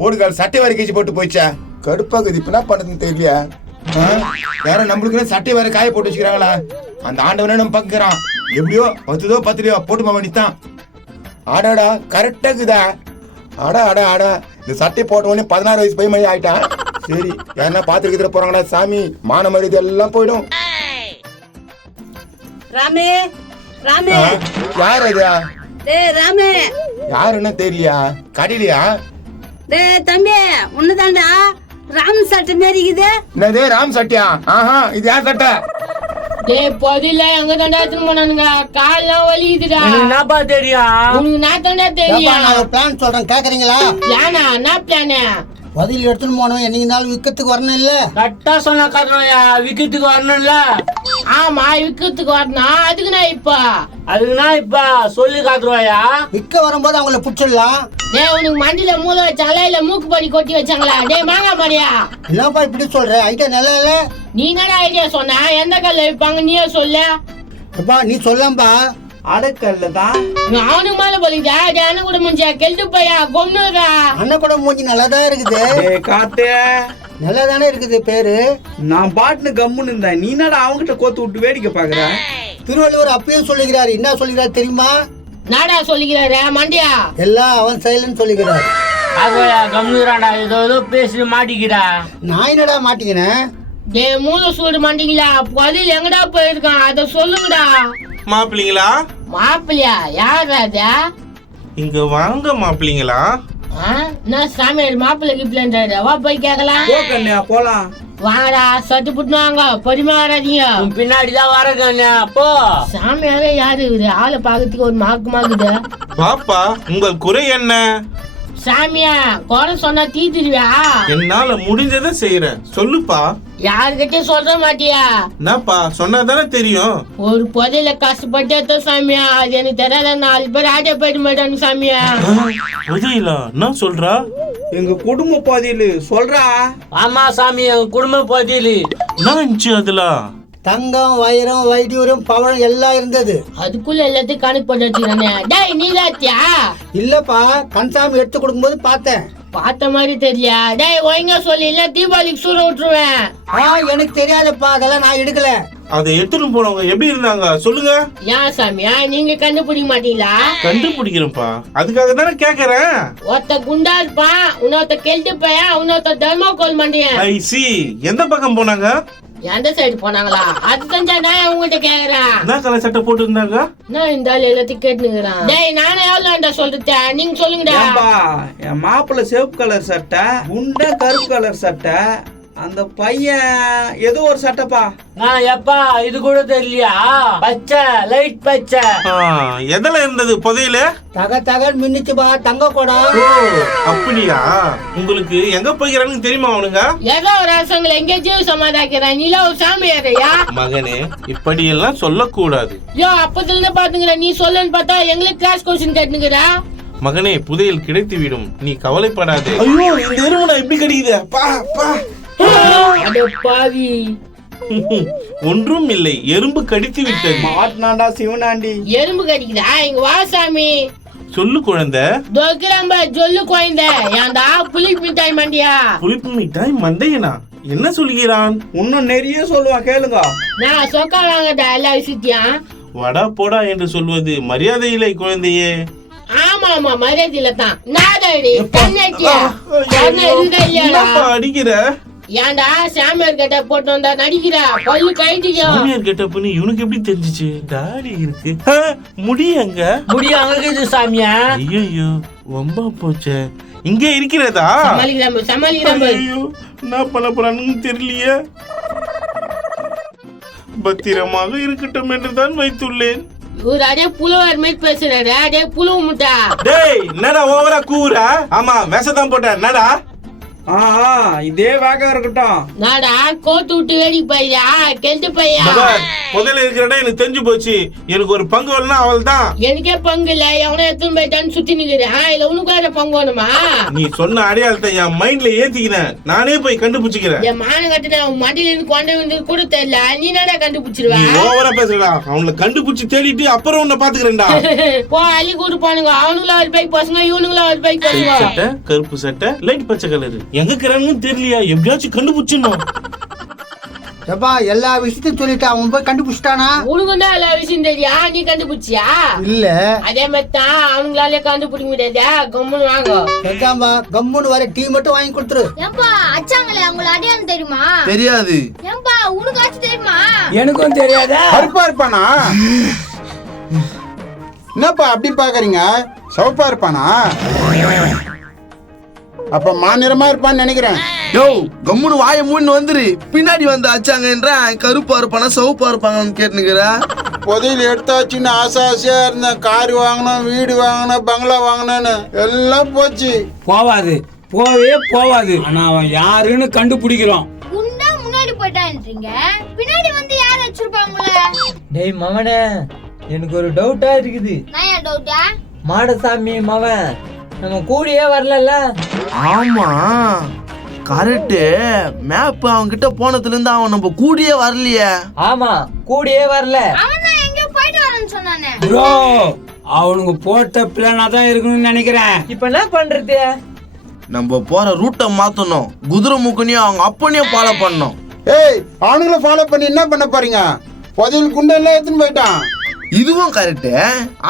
போடுகால் சட்டை வேற கீச்சு போட்டு போயிச்சா கடுப்பாக்குது. இப்ப என்ன பண்ணதுன்னு தெரியலையா? வேற நம்மளுக்கு சட்டை வேற காய போட்டு வச்சுக்கிறாங்களா? அந்த ஆண்டவனே நம்ம பாக்குறான். எப்படியோ 10 10 போட்டு மாவனித்தான். ஆடாடா கரெக்டா இருக்குதா? ஆடா ஆடா ஆடா இந்த சட்டை போட்ட உடனே 16 வயசு பையன் மாதிரி ஆயிட்டான். சரி யாருன்னா பாத்துக்கிட்டு போறாங்களா சாமி? மான மரியாதை எல்லாம் போயிடும். ராமே ராமே யார் அது? டேய் ராமே யாருன்னு தெரியலையா? கடையிலையா? டேய் தம்பி உன்னதாண்டா ராம் சட்டை மேரிக்குது. என்னது ராம் சட்டியா? ஆஹா இது யார் சட்டை? டேய் பதில எங்க தாண்டா எடுத்து போனானுங்க. கால்லாம் வலிக்குதுடா. என்னப்பா தெரியும்? உனக்கு நான் தாண்டா தெரியும். நான் ஒரு பிளான் சொல்றேன் கேக்குறீங்களா? பிளானா? என்ன பிளானு? பதில் எடுத்துன்னு போனோம். என்னைக்கு நாள் விற்கிறதுக்கு வரணும் இல்ல? கரெக்டா சொன்ன காரணம்யா, விக்கெட்டுக்கு வரணும்ல. ஆமா விக்கிறதுக்கு வரணும். அதுக்கு நான் இப்ப அதுக்குன்னா இப்ப சொல்லி காட்டுருவாயா? விற்க வரும்போது அவங்கள புடிச்சிடலாம். டேய் உனக்கு மண்டியில மூளை வச்சாங்களா இல்ல மூக்கு படி கொட்டி வச்சாங்களா? டேய் மாங்கா மாரியா என்னப்பா இப்படி சொல்ற? ஐடியா நல்லா இல்ல. நீ என்னடா ஐடியா சொன்ன? எந்த கல்ல வைப்பாங்க நீயே சொல்லு. அப்பா நீ சொல்லாம்பா. அடக்கல்ல தான் அவனுக்கு மேல போலீங்க. அண்ணன் கூட முடிஞ்சா கெல்ட்டு பையா கொன்னுடா. அண்ணன் கூட மூஞ்சி நல்லாதான் இருக்குது. காட்டு நல்லா தானே இருக்குது பேரு. நான் பாட்டுன்னு கம்முன்னு இருந்தேன். நீ என்னடா அவங்கிட்ட கோத்து விட்டு வேடிக்கை பாக்குற? திருவள்ளுவர் அப்பயும் சொல்லுகிறாரு. என்ன சொல்லுகிறாரு தெரியுமா? நாடா சொல்லிக்கிறாரு மண்டியா. எல்லாம் அவன் செயலன்னு சொல்லுகிறார். ஆகோயா கம்முறாடா, ஏதோ பேசி மாட்டிக்கிறா. நான் என்னடா மாட்டிக்கினேன்? டேய் மூளை சூடு மாட்டீங்களா? பதில் எங்கடா போயிருக்கான் அத சொல்லுங்கடா. மாப்பிள்ளைங்களா? மாப்பிள்ளையா? யார் ராஜா? இங்க வாங்க மாப்பிள்ளைங்களா. என்ன சாமியார் மாப்பிள்ளை கிப்பிள்ளைன்றாரு. வா போய் கேக்கலாம். போ கண்ணியா போலாம். வாடா சட்டு புட்டுவாங்க. பொறுமையா வராதீங்க. பின்னாடிதான் வரங்க. அப்போ சாமியாரே யாரு இவரு? ஆளை பாக்கிறதுக்கு ஒரு மாக்குது. பாப்பா உங்கள் குறை என்ன? சாமியா குறை சொன்னா தீத்துருவியா? என்னால முடிஞ்சதை செய்யறேன் சொல்லுப்பா. யாருக்கிட்டயும் சொல்ற மாட்டியா? என்னப்பா சொன்னாதானே தெரியும். ஒரு புதையில கஷ்டப்பட்டு எடுத்த சாமியா. அது எனக்கு தெரியாத 4 பேர் ஆட்டை போயிட்டு மாட்டானு சாமியா. புதையலா? என்ன சொல்றா? எங்க குடும்ப பாதியில சொல்றா. ஆமா சாமி, குடும்ப பதிலி என்ன இருந்துச்சு அதுல? தங்கம் வைரம் வைடூரியம் பவழம் எல்லாம் இருந்தது. அதுக்குள்ள எல்லாத்தையும் கணக்கு போட்டு வச்சுக்கிறேன். டேய் நீ தாத்தியா? இல்லப்பா கன்சாமி எடுத்து கொடுக்கும்போது பார்த்தேன். பார்த்த மாதிரி தெரியல. டேய் ஒழுங்கா சொல்லி இல்ல தீபாவளிக்கு சூற விட்டுருவேன். எனக்கு தெரியாதுப்பா, அதெல்லாம் நான் எடுக்கல. அதை எடுத்துட்டு போனவங்க எப்படி இருந்தாங்க சொல்லுங்க. ஏன் சாமியா நீங்க கண்டுபிடிக்க மாட்டீங்களா? கண்டுபிடிக்கிறேன்ப்பா, அதுக்காக தானே கேக்குறேன். ஒருத்த குண்டா இருப்பான், இன்னொருத்த கெல்ட்டு பையன், இன்னொருத்த தர்மாக்கோல் மண்டியன். ஐ சி. எந்த பக்கம் போனாங்க? எந்த சைடு போனாங்களா? அது செஞ்சா நான் உங்ககிட்ட கேக்குறேன். என்ன கலர் சட்டை போட்டு இருந்தாங்க? நான் இந்த ஆள் எல்லாத்தையும் கேட்டுனுக்குறேன். டேய் நானே எவ்வளோண்டா சொல்றது, நீங்க சொல்லுங்கடா. ஏம்பா என் மாப்பிள்ள சிவப்பு கலர் சட்டை, குண்டா கருப்பு கலர் சட்டை, அந்த பையன் ஏதோ ஒரு சட்டைப்பா. எப்பா இது கூட தெரியலையா? பச்சை லைட் பச்சை. எதுல இருந்தது புதையல? தக மின்னுச்சுப்பா, தங்க கூட. அப்படியா? உங்களுக்கு எங்க போய்க்கிறான்னு தெரியுமா அவனுங்க? ஏதோ ஒரு அரசாங்கம் எங்க ஜீவ சமாதாக்கிறேன். நீல ஒரு சாமியாரையா? மகனே இப்படி எல்லாம் சொல்லக்கூடாது. யோ அப்பத்துல இருந்து பாத்துங்கிற. நீ சொல்லுன்னு பார்த்தா எங்களுக்கு கிளாஸ் கொஸ்டின் கேட்டுனுக்குறா. மகனே புதையல் கிடைத்து விடும், நீ கவலைப்படாதே. ஐயோ இந்த எறும்பு எப்படி கிடைக்குது? பா பா. அட பாவி. ஒன்றும் இல்லை, எறும்பு கடித்து விட்டது. மாட்டினாண்டா சிவனாண்டி. எறும்பு கடிக்குதா? இங்க வா சாமி. சொல்லு குழந்தை. தொக்குறாம்ப சொல்லு குழந்தை. ஏன்டா புளிப்பு மிட்டாய் மண்டியா? புளிப்பு மிட்டாய் மண்டையனா? என்ன சொல்கிறான்? இன்னும் நிறைய சொல்லுவான் கேளுங்க. நான் சொக்கா வாங்கடா எல்லா விஷயத்தையும். வடா போடா என்று சொல்வது மரியாதை இல்லை குழந்தையே. ஆமா ஆமா மரியாதையில தான். நாடாடி கண்ணாட்டியா என்னப்பா அடிக்கிற? ஏன்டா சாமியார் கெட்ட போட்டு வந்தா நடிக்கிறா? பல்லு கழிட்டிக்கோ. சாமியார் கெட்டப்புன்னு இவனுக்கு எப்படி தெரிஞ்சிச்சு? தாடி இருக்கு. முடி அங்க அங்க சாமியா. ஐயோ ரொம்ப போச்சே. இங்க இருக்கிறதா? சமாளிக்கிறான். ஐயோ என்ன பண்ண போறான்னு தெரியலையே. பத்திரமாக இருக்கட்டும் என்றுதான் வைத்துள்ளேன். இவரு அதே புலவர் மாதிரி பேசுறாரு. அதே புழுவு முட்டா. டேய் என்னடா ஓவரா கூவுற? ஆமா விஷதான் போட்ட என்னடா? இதே வேகம் இருக்கட்டும். நாடா கோத்து விட்டு வேடிக்கை பையா கெண்டு பையா. புதையில இருக்கிறடா எனக்கு தெரிஞ்சு போச்சு. எனக்கு ஒரு பங்கு வரலன்னா அவள் தான். எனக்கே பங்கு இல்ல, எவனோ எடுத்துன்னு போயிட்டான்னு சுத்தி நிக்கிறேன். இல்ல உனக்கு வேற பங்கு வேணுமா? நீ சொன்ன அடையாளத்தை என் மைண்ட்ல ஏத்திக்கிறேன். நானே போய் கண்டுபிடிச்சுக்கிறேன். என் மான கட்டின மடியில இருந்து கொண்டு வந்து கூட தெரியல, நீ நாடா கண்டுபிடிச்சிருவா? நீ ஓவரா பேசுறா. அவங்களை கண்டுபிடிச்சு தேடிட்டு அப்புறம் உன்னை பாத்துக்கிறேன்டா. போ அள்ளி கூட்டு போனுங்க. அவனுங்களா ஒரு பைக் பசங்க, இவனுங்களா ஒரு பைக் பசங்க. சட்டை கருப்பு சட்டை லைட் பச்சை கலரு எங்க இருக்கிறாங்கன்னு தெரியலையா? எப்படியாச்சும் கண்டுபிடிச்சிடணும். எப்பா எல்லா விஷயத்தையும் சொல்லிட்டு அவன் போய் கண்டுபிடிச்சிட்டானா? உனக்கு தான் எல்லா விஷயம் தெரியா, நீ கண்டுபிடிச்சியா? இல்ல. அதே மாதிரி தான் அவனுங்களாலே கண்டுபிடிக்க முடியாதா? கம்முன்னு வாங்க. எதாம்பா கம்முன்னு வர டீ மட்டும் வாங்கி கொடுத்துரு. ஏம்பா அச்சாங்களே உங்களுக்கு அடையாளம் தெரியுமா? தெரியாது. ஏம்பா உனக்காச்சும் தெரியுமா? எனக்கும் தெரியாதா? கருப்பா இருப்பானா? என்னப்பா அப்படி பாக்குறீங்க? சவப்பா இருப்பானா? அப்ப மாநிறமா இருப்பான்னு நினைக்கிறேன். யோ கம்முனு வாயை மூணு வந்துரு. பின்னாடி வந்து அச்சாங்கன்ற கருப்பா இருப்பானா சிவப்பா இருப்பாங்கன்னு கேட்டுனுக்குற. புதையில எடுத்தாச்சுன்னு ஆசையா இருந்தேன். கார் வாங்கணும், வீடு வாங்கணும், பங்களா வாங்கணும்னு எல்லாம் போச்சு. போவாது, போவே போவாது. ஆனா அவன் யாருன்னு கண்டுபிடிக்கிறோம். குண்டா முன்னாடி போயிட்டான்றீங்க, பின்னாடி வந்து யார் வச்சிருப்பாங்களே? டேய் மவனே, எனக்கு ஒரு டவுட்டா இருக்குது. நான் ஏன் டவுட்டா? மாடசாமி மவன் நம்ம கூடயே வரல. ஆமா கரெக்ட். மேப் அவன் கிட்ட போனதுல இருந்து அவன் நம்ம கூடயே வரலையே. ஆமா கூடயே வரல. அவன் தான் எங்கேயோ போயிட்டு வரேன்னு சொன்னானே. ப்ரோ அவனுங்க போட்ட பிளானா தான் இருக்கணும்னு நினைக்கிறேன். இப்ப என்ன பண்றது? நம்ம போற ரூட்டை மாத்தணும். குதிரை முக்கனையும் அவங்க அப்பனையும் ஃபாலோ பண்ணணும். ஏய் அவனுங்கள ஃபாலோ பண்ணி என்ன பண்ண போறீங்க? புதையல் குண்டெல்லாம் எடுத்துன்னு போயிட்டான். இதுவும் கரெக்ட்.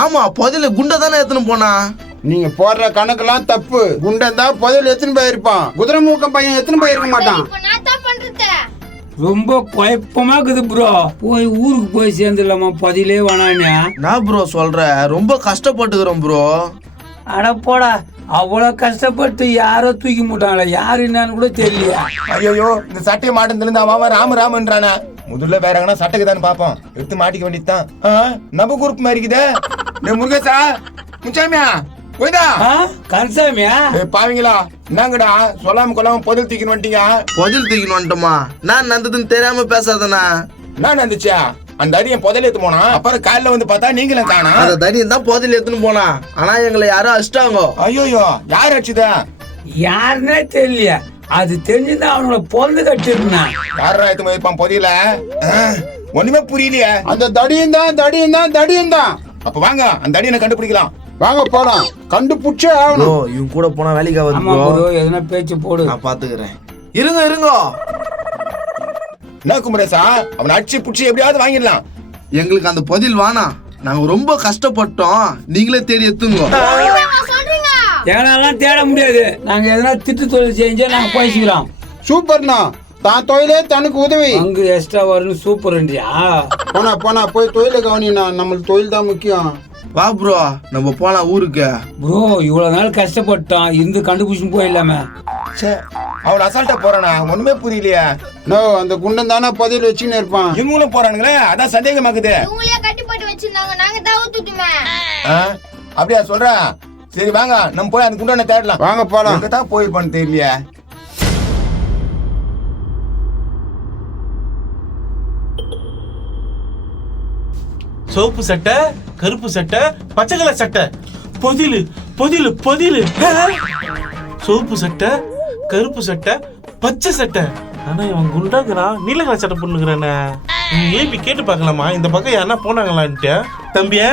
ஆமா புதையில குண்டை தானே எடுத்துன்னு போனா. நீங்க போடுற கணக்கெல்லாம் தப்பு. குண்டன் தான் புதையல் எடுத்துன்னு போயிருப்பான். குதிரை மூக்கம் பையன் எடுத்துன்னு போயிருக்க மாட்டான். இப்ப நான் தான் பண்றது. ரொம்ப குழப்பமா இருக்குது ப்ரோ. போய் ஊருக்கு போய் சேர்ந்துடலாமா? பதிலே வேணான்னு. நான் ப்ரோ சொல்ற ரொம்ப கஷ்டப்பட்டுக்கிறோம் ப்ரோ. அட போடா, அவ்வளவு கஷ்டப்பட்டு யாரோ தூக்கி மூட்டாங்களா? யாரு என்னன்னு கூட தெரியலையா? ஐயோ இந்த சட்டையை மாட்டேன் இருந்து அவன் ராமன்றானே. முதல்ல வேற எங்கன்னா சட்டைக்கு தானே பாப்போம். எடுத்து மாட்டிக்க வேண்டியதுதான். நம்ம குரூப் மாதிரி இருக்குதே. முருகேசா முச்சாமியா போய்தா கன்சாமியா? பாவீங்களா என்னங்கடா சொல்லாம கொள்ளாம பொதில் தூக்கின்னு வந்துட்டீங்க. புதையல் தூக்கின்னு வந்துட்டோமா? நான் நந்ததுன்னு தெரியாம பேசாதனா? என்ன நடந்துச்சா? அந்த அடியன் புதையல் எடுத்து போனா. அப்புறம் காலைல வந்து பார்த்தா நீங்களும் காணா. அந்த தடியன் தான் புதையல் எடுத்துன்னு போனா. ஆனா எங்களை யாரோ அடிச்சிட்டாங்க. ஐயோ யார் அடிச்சுதா? யாருன்னே தெரியலையா? அது தெரிஞ்சுதான் அவனோட பொந்து கட்டிருந்தான். யாரா எடுத்து போயிருப்பான் புதையல? ஒண்ணுமே புரியலையே. அந்த தடியும் தான். அப்ப வாங்க அந்த அடியனை கண்டுபிடிக்கலாம். வாங்க போலாம். கண்டுபிடிச்சே ப்ரோ ஆகணும். இவன் கூட போனா வேலைக்கு ஆகுது ஆமா ப்ரோ. ப்ரோ, எதனா பேச்சு போடு. நான் பாத்துக்கிறேன். இருங்க என்ன குமரேசா அவனை அடிச்சு புடிச்சு எப்படியாவது வாங்கிடலாம். எங்களுக்கு அந்த பதில் வேணாம். நாங்க ரொம்ப கஷ்டப்பட்டோம். நீங்களே தேடி எடுத்துங்க. சொல்றீங்க தேடலாம் தேட முடியாது. நாங்க எதனா திட்டு தொழில் செஞ்சா நாங்க பேசிக்கிறோம். சூப்பர்ண்ணா. தான் தொழிலே தனக்கு உதவி. அங்கு எக்ஸ்ட்ரா வரும்னு சூப்பர்ன்றியா? போனா போய் தொழில கவனினா. நம்மளுக்கு தொழில் தான் முக்கியம். வா ப்ரோ நம்ம போலாம் ஊருக்கு. ப்ரோ இவ்வளவு நாள் கஷ்டப்பட்டோம், இருந்து கண்டுபிடிச்சும் போயிடலாமே. அவன் அசால்ட்டா போறானா? ஒண்ணுமே புரியலையா? நோ அந்த குண்டன் தானே பதில் வச்சுன்னு இருப்பான். இவங்களும் போறானுங்களே, அதான் சந்தேகமாக்குது. இவங்களே கட்டி போட்டு வச்சிருந்தாங்க, நாங்க தான் ஊத்துட்டுமே. அப்படியா சொல்ற? சரி வாங்க நம்ம போய் அந்த குண்டான தேடலாம். வாங்க போலாம். தான் போயிருப்பான்னு தெரியலையா? சிவப்பு சட்டை கருப்பு சட்டை பச்சை கலர் சட்டை பொதிலு சிவப்பு சட்டை கருப்பு சட்டை பச்சை சட்டை. ஆனா இவன் குண்டாக்குறான், நீல கலர் சட்டை பொண்ணுங்கிறானே. ஏபி கேட்டு பார்க்கலாமா இந்த பக்கம் யாருன்னா போனாங்களான்ட்டு? தம்பியா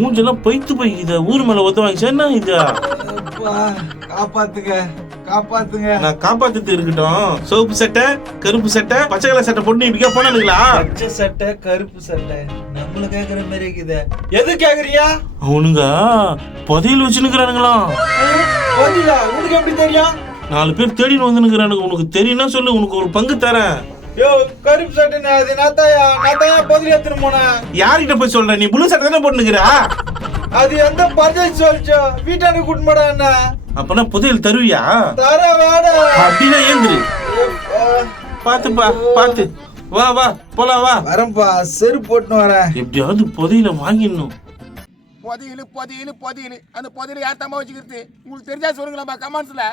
மூஞ்செல்லாம் பைத்து போய்க்குது. ஊர் மேல ஒத்த வாங்கிச்சா என்ன இது? காப்பாத்துங்க. நான் காப்பாத்துட்டு இருக்கட்டும். சிவப்பு சட்டை கருப்பு சட்டை பச்சை கலர் சட்டை போட்டு இப்படிக்கா போனானுங்களா? பச்சை சட்டை கருப்பு சட்டை நம்மள கேக்குற மாதிரி இருக்குது. எது கேக்குறியா? அவனுங்க புதையல் வச்சுன்னுக்குறானுங்களாம். பதிலா உனக்கு எப்படி தெரியும்? 4 பேர் தேடின்னு வந்துனுக்குறானுங்க. உனக்கு தெரியும்னா சொல்லு, உனக்கு ஒரு பங்கு தரேன். யோ கருப்பு சட்டை அது நாத்தாயா பதில் எடுத்துன்னு போனேன். யார்கிட்ட போய் சொல்ற? நீ புளு சட்டை தானே போட்டுனுக்குறா? அது எந்த பர்ச்சேஸ் சொல்லிச்சோ வீட்டானு கூட்டிட்டு என்ன? அப்பனா புதையல் தருவியா? தர வேடா. அப்படின்னா ஏந்திரு. பாத்து வா போலாம் வா. வரம்பா செருப்பு போட்டுன்னு வரேன். எப்படியாவது புதையல வாங்கிடணும். புதையல் அந்த புதையல் யார் தம்மா வச்சுக்கிறது உங்களுக்கு தெரிஞ்சா சொல்லுங்களேன்ப்பா கமெண்ட்ஸ்ல